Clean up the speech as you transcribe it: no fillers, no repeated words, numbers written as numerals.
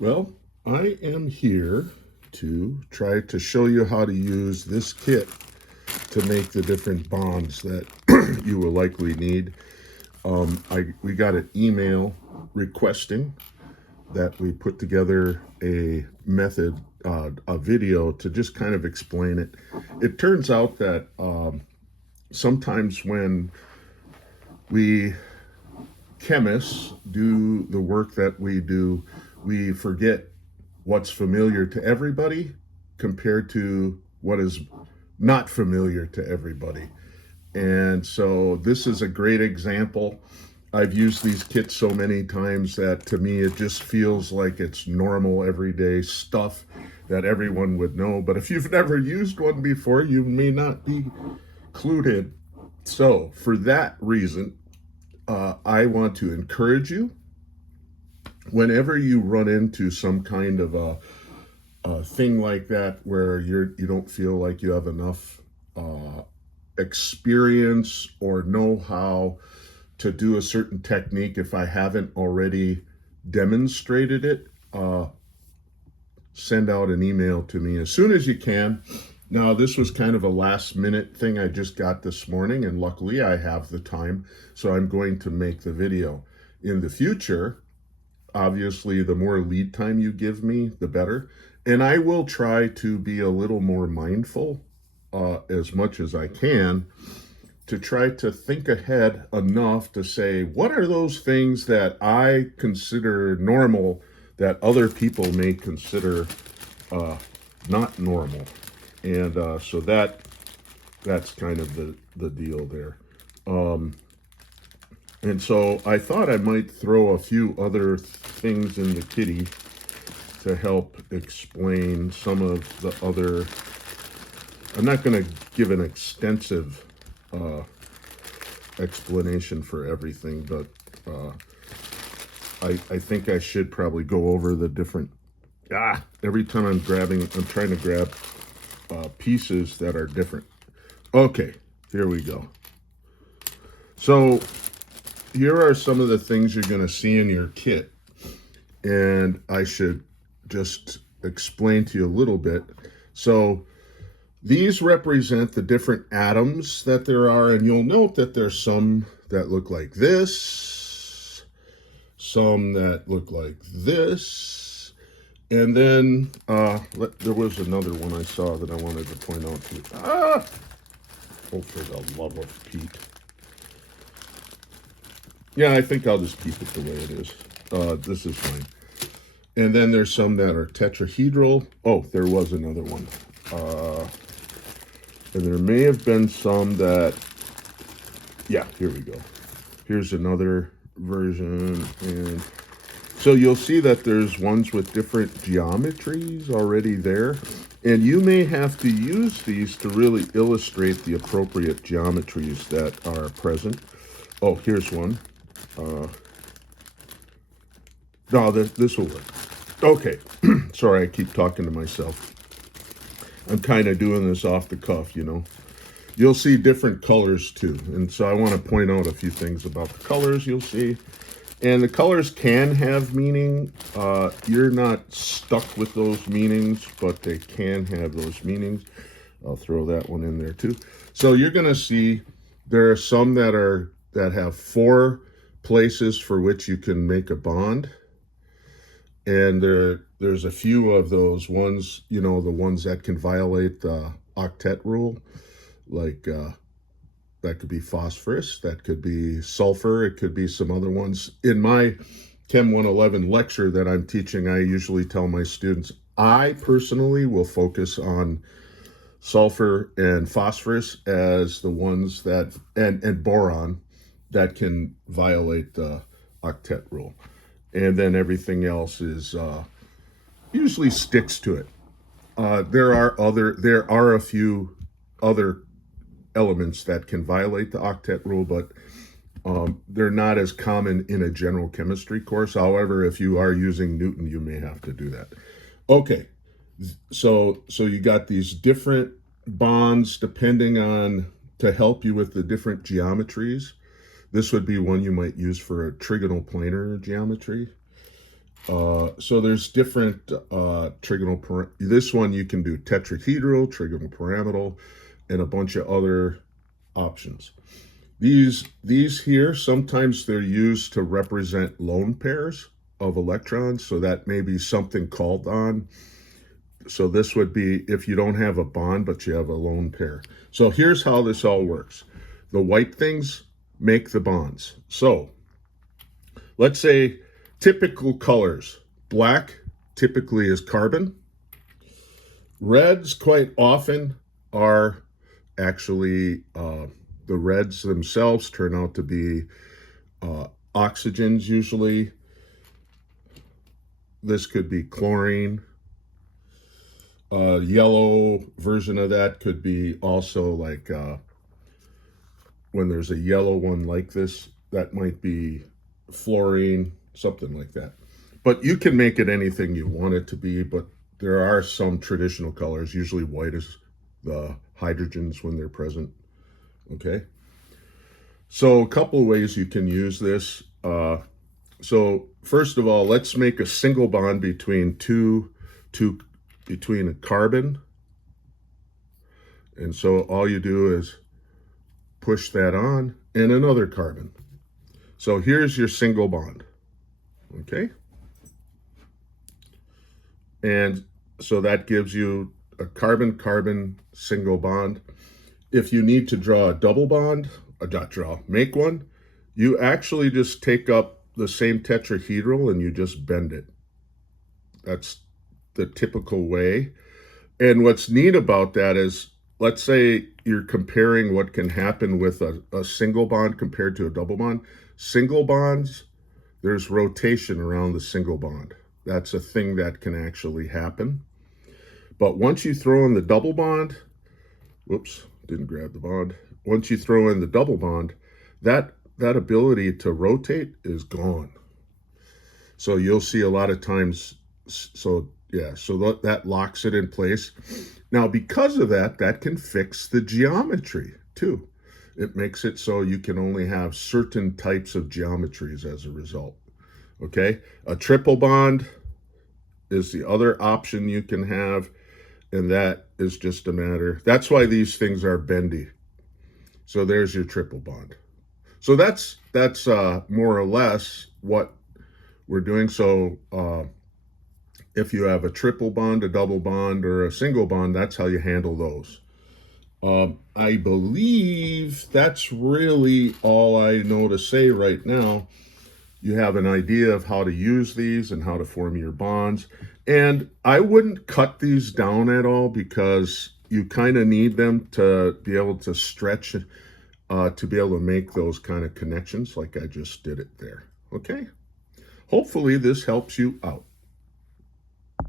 Well, I am here to try to show you how to use this kit to make the different bonds that you will likely need. We got an email requesting that we put together a method, a video to just kind of explain it. It turns out that sometimes when we chemists do the work that we do, we forget what's familiar to everybody compared to what is not familiar to everybody. And so this is a great example. I've used these kits so many times that to me it just feels like it's normal everyday stuff that everyone would know. But if you've never used one before, you may not be clued in. So for that reason, I want to encourage you whenever you run into some kind of a thing like that where you don't feel like you have enough experience or know-how to do a certain technique, if I haven't already demonstrated it, send out an email to me as soon as you can. Now, this was kind of a last minute thing I just got this morning, and luckily I have the time, so I'm going to make the video. In the future, obviously, the more lead time you give me, the better. And I will try to be a little more mindful as much as I can to try to think ahead enough to say, what are those things that I consider normal that other people may consider not normal? And so that's kind of the deal there. And so I thought I might throw a few other things in the kitty to help explain some of the other. I'm not going to give an extensive explanation for everything, but I think I should probably go over the different. Every time I'm trying to grab pieces that are different. Okay, here we go. So here are some of the things you're going to see in your kit, and I should just explain to you a little bit. So these represent the different atoms that there are, and you'll note that there's some that look like this, some that look like this, and then there was another one I saw that I wanted to point out to you. Oh, for the love of Pete. Yeah, I think I'll just keep it the way it is. This is fine. And then there's some that are tetrahedral. Oh, there was another one. And there may have been some that, yeah, here we go. Here's another version. And so you'll see that there's ones with different geometries already there. And you may have to use these to really illustrate the appropriate geometries that are present. Oh, here's one. No, this will work. Okay. Sorry, I keep talking to myself. I'm kind of doing this off the cuff, you know. You'll see different colors too. And so I want to point out a few things about the colors you'll see. And the colors can have meaning. You're not stuck with those meanings, but they can have those meanings. I'll throw that one in there too. So you're going to see there are some that have 4 places for which you can make a bond. And there's a few of those ones, you know, the ones that can violate the octet rule, like that could be phosphorus, that could be sulfur, it could be some other ones. In my Chem 111 lecture that I'm teaching, I usually tell my students, I personally will focus on sulfur and phosphorus as the ones that, and boron, that can violate the octet rule. And then everything else is usually sticks to it. There are a few other elements that can violate the octet rule, but they're not as common in a general chemistry course. However, if you are using Newton, you may have to do that. Okay, so you got these different bonds depending on, to help you with the different geometries. This would be one you might use for a trigonal planar geometry. So there's different trigonal. This one you can do tetrahedral, trigonal pyramidal, and a bunch of other options. These here, sometimes they're used to represent lone pairs of electrons, so that may be something called on. So this would be if you don't have a bond, but you have a lone pair. So here's how this all works. The white things make the bonds. So let's say typical colors. Black typically is carbon. Reds quite often are actually the reds themselves turn out to be oxygens usually. This could be chlorine. Yellow version of that could be also like when there's a yellow one like this, that might be fluorine, something like that. But you can make it anything you want it to be, but there are some traditional colors. Usually white is the hydrogens when they're present. Okay. So a couple of ways you can use this. So first of all, let's make a single bond between between a carbon. And so all you do is push that on and another carbon. So here's your single bond. Okay. And so that gives you a carbon-carbon single bond. If you need to draw a double bond, make one, you actually just take up the same tetrahedral and you just bend it. That's the typical way. And what's neat about that is, let's say you're comparing what can happen with a single bond compared to a double bond. Single bonds, there's rotation around the single bond. That's a thing that can actually happen. But once you throw in the double bond, whoops, didn't grab the bond. Once you throw in the double bond, that ability to rotate is gone. So you'll see a lot of times, so that locks it in place. Now, because of that, that can fix the geometry too. It makes it so you can only have certain types of geometries as a result. Okay, a triple bond is the other option you can have, and that is just a matter. That's why these things are bendy. So there's your triple bond. So that's more or less what we're doing. So if you have a triple bond, a double bond, or a single bond, that's how you handle those. I believe that's really all I know to say right now. You have an idea of how to use these and how to form your bonds. And I wouldn't cut these down at all because you kind of need them to be able to stretch, to be able to make those kind of connections like I just did it there. Okay? Hopefully this helps you out.